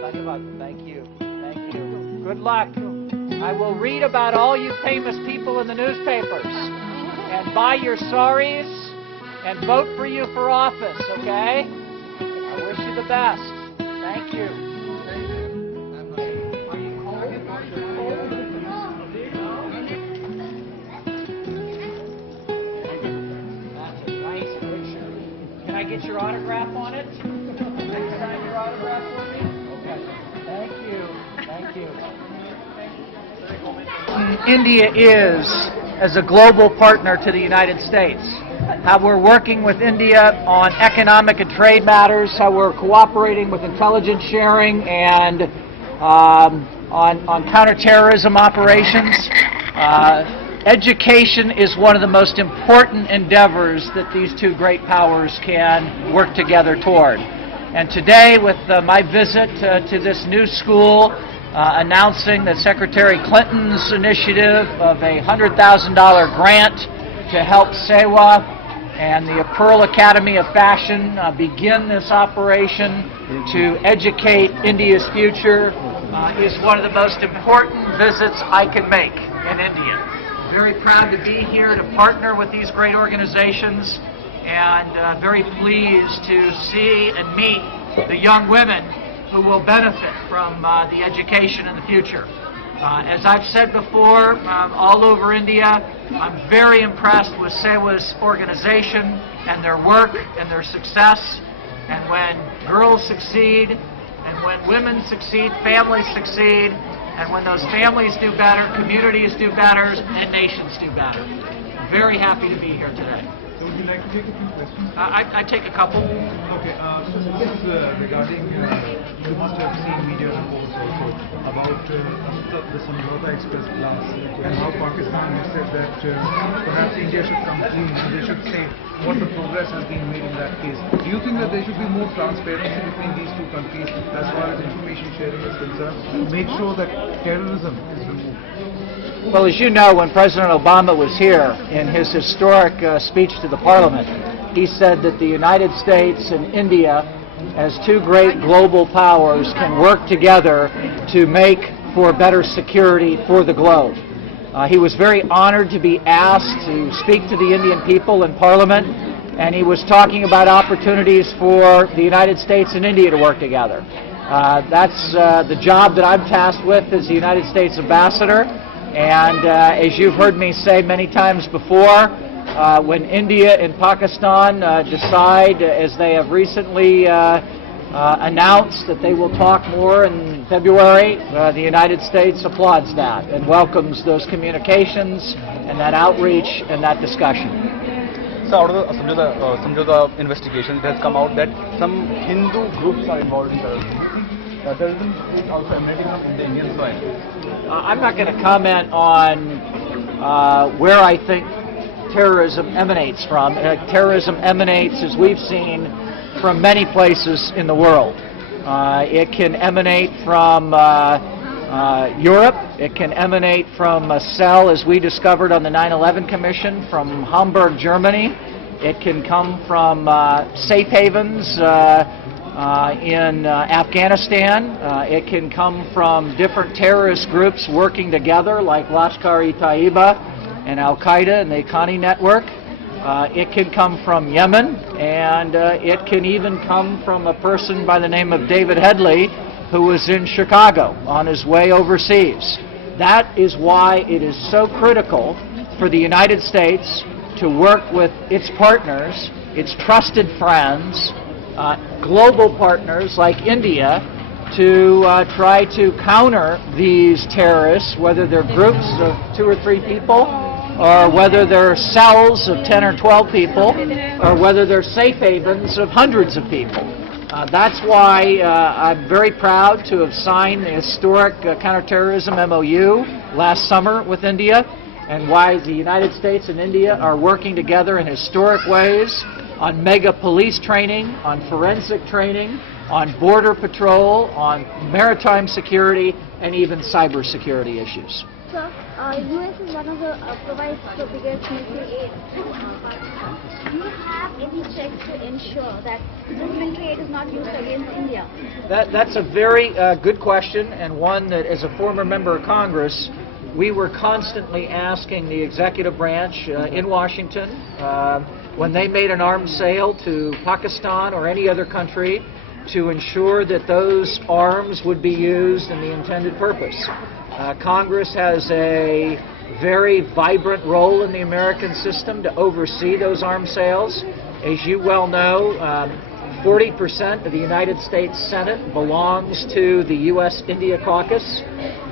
Dhanyavad. Thank you. Thank you. Good luck. I will read about all you famous people in the newspapers and buy your saris and vote for you for office, okay? I wish you the best. Thank you. That's a nice picture. Can I get your autograph on it? Can you sign your autograph for me? Okay. Thank you. Thank you. India is as a global partner to the United States. How we're working with India on economic and trade matters, how we're cooperating with intelligence sharing and on counterterrorism operations. Education is one of the most important endeavors that these two great powers can work together toward. And today, with my visit to this new school, announcing that Secretary Clinton's initiative of a $100,000 grant to help SEWA and the Pearl Academy of Fashion begin this operation to educate India's future is one of the most important visits I can make in India. Very proud to be here to partner with these great organizations and very pleased to see and meet the young women who will benefit from the education in the future. As I've said before, all over India, I'm very impressed with SEWA's organization and their work and their success. And when girls succeed, and when women succeed, families succeed, and when those families do better, communities do better, and nations do better. Very happy to be here today. So would you like to take a few questions? I take a couple. Okay, so this is regarding, you must have seen media reports also about the Samjhauta Express blast and how Pakistan has said that perhaps India should come clean and they should say what the progress has been made in that case. Do you think that there should be more transparency between these two countries as far as information sharing is concerned to make sure that terrorism is removed? Well, as you know, when President Obama was here in his historic speech to the Parliament, he said that the United States and India, as two great global powers, can work together to make for better security for the globe. He was very honored to be asked to speak to the Indian people in Parliament, and he was talking about opportunities for the United States and India to work together. That's the job that I'm tasked with as the United States ambassador. And as you've heard me say many times before, when India and Pakistan decide, as they have recently announced, that they will talk more in February, the United States applauds that and welcomes those communications and that outreach and that discussion. So out of the Samjhauta investigation, it has come out that some Hindu groups are involved in terrorism. Terrorism is also emanating from the Indian soil. I'm not going to comment on where I think terrorism emanates from. Terrorism emanates, as we've seen, from many places in the world. It can emanate from Europe. It can emanate from a cell, as we discovered on the 9/11 Commission, from Hamburg, Germany. It can come from safe havens in Afghanistan. It can come from different terrorist groups working together, like Lashkar-e-Taiba and Al-Qaeda and the Iqani network. It can come from Yemen, and it can even come from a person by the name of David Headley, who was in Chicago on his way overseas. That is why it is so critical for the United States to work with its partners, its trusted friends, global partners like India, to try to counter these terrorists, whether they're groups of 2 or 3 people, or whether they're cells of 10 or 12 people, or whether they're safe havens of hundreds of people. That's why I'm very proud to have signed the historic counterterrorism MOU last summer with India, and why the United States and India are working together in historic ways on mega police training, on forensic training, on border patrol, on maritime security, and even cyber security issues. Sir, U.S. is one of the provides the biggest military aid to Pakistan. Do you have any checks to ensure that this military aid is not used against India? That's a very good question, and one that, as a former member of Congress, we were constantly asking the executive branch in Washington when they made an arms sale to Pakistan or any other country to ensure that those arms would be used in the intended purpose. Congress has a very vibrant role in the American system to oversee those arms sales. As you well know, 40% of the United States Senate belongs to the U.S.-India caucus.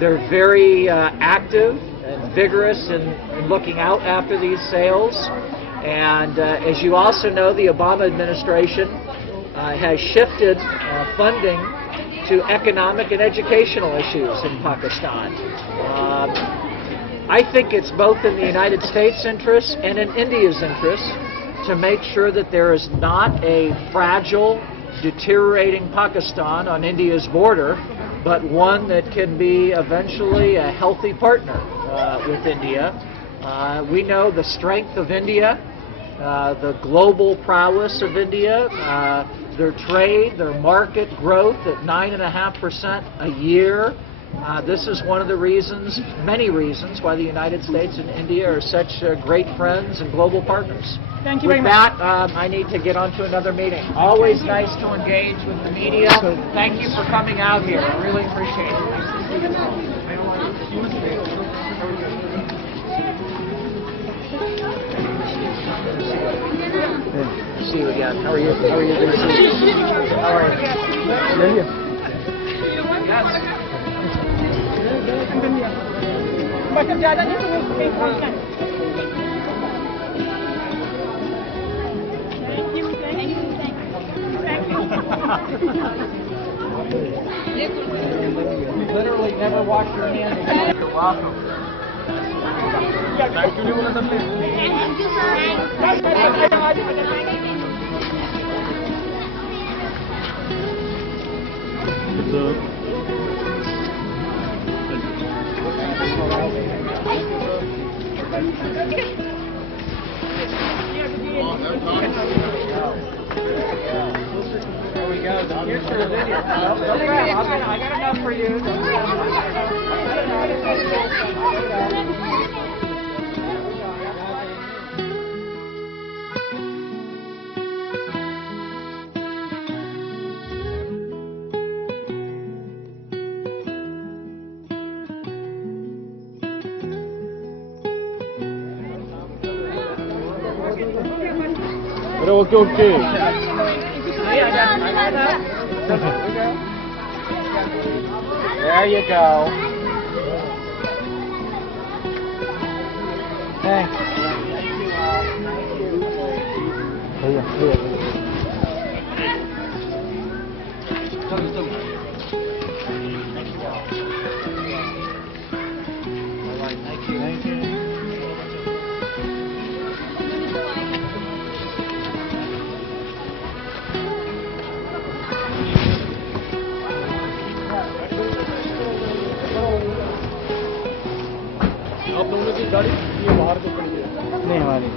They're very active and vigorous in looking out after these sales. And as you also know, the Obama administration has shifted funding to economic and educational issues in Pakistan. I think it's both in the United States' interest and in India's interest to make sure that there is not a fragile, deteriorating Pakistan on India's border, but one that can be eventually a healthy partner with India. We know the strength of India, the global prowess of India, their trade, their market growth at 9.5% a year. This is one of the reasons, many reasons, why the United States and India are such great friends and global partners. Thank you very With much. that, I need to get on to another meeting. Always nice to engage with the media. Thank you for coming out here. I really appreciate it. See you again. How are you? How are you? Good to see you. How are you? Yes. बस अब ज़्यादा नहीं तो वो एक पहुँच जाए। Thank you, thank you, thank you, thank you. Literally never wash your hands again. You're welcome. Thank you, Thank you, sir. There we go. Here's your video. Don't grab. I got enough for you. Don't Okay. There you go. Thanks. आप लोगों की गाड़ी ये बाहर को पड़ी है नहीं हमारी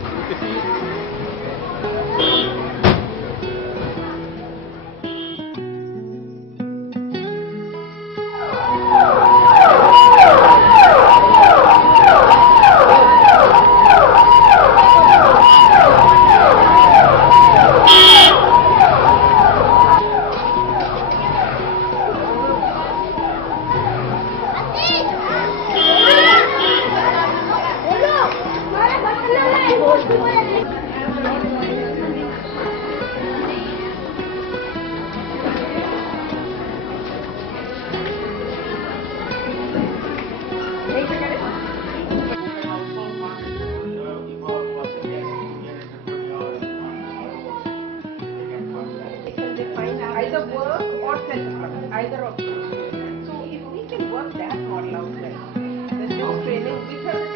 Either work or self-employment, either of those. So if we can work that model out, right, then this training, these are the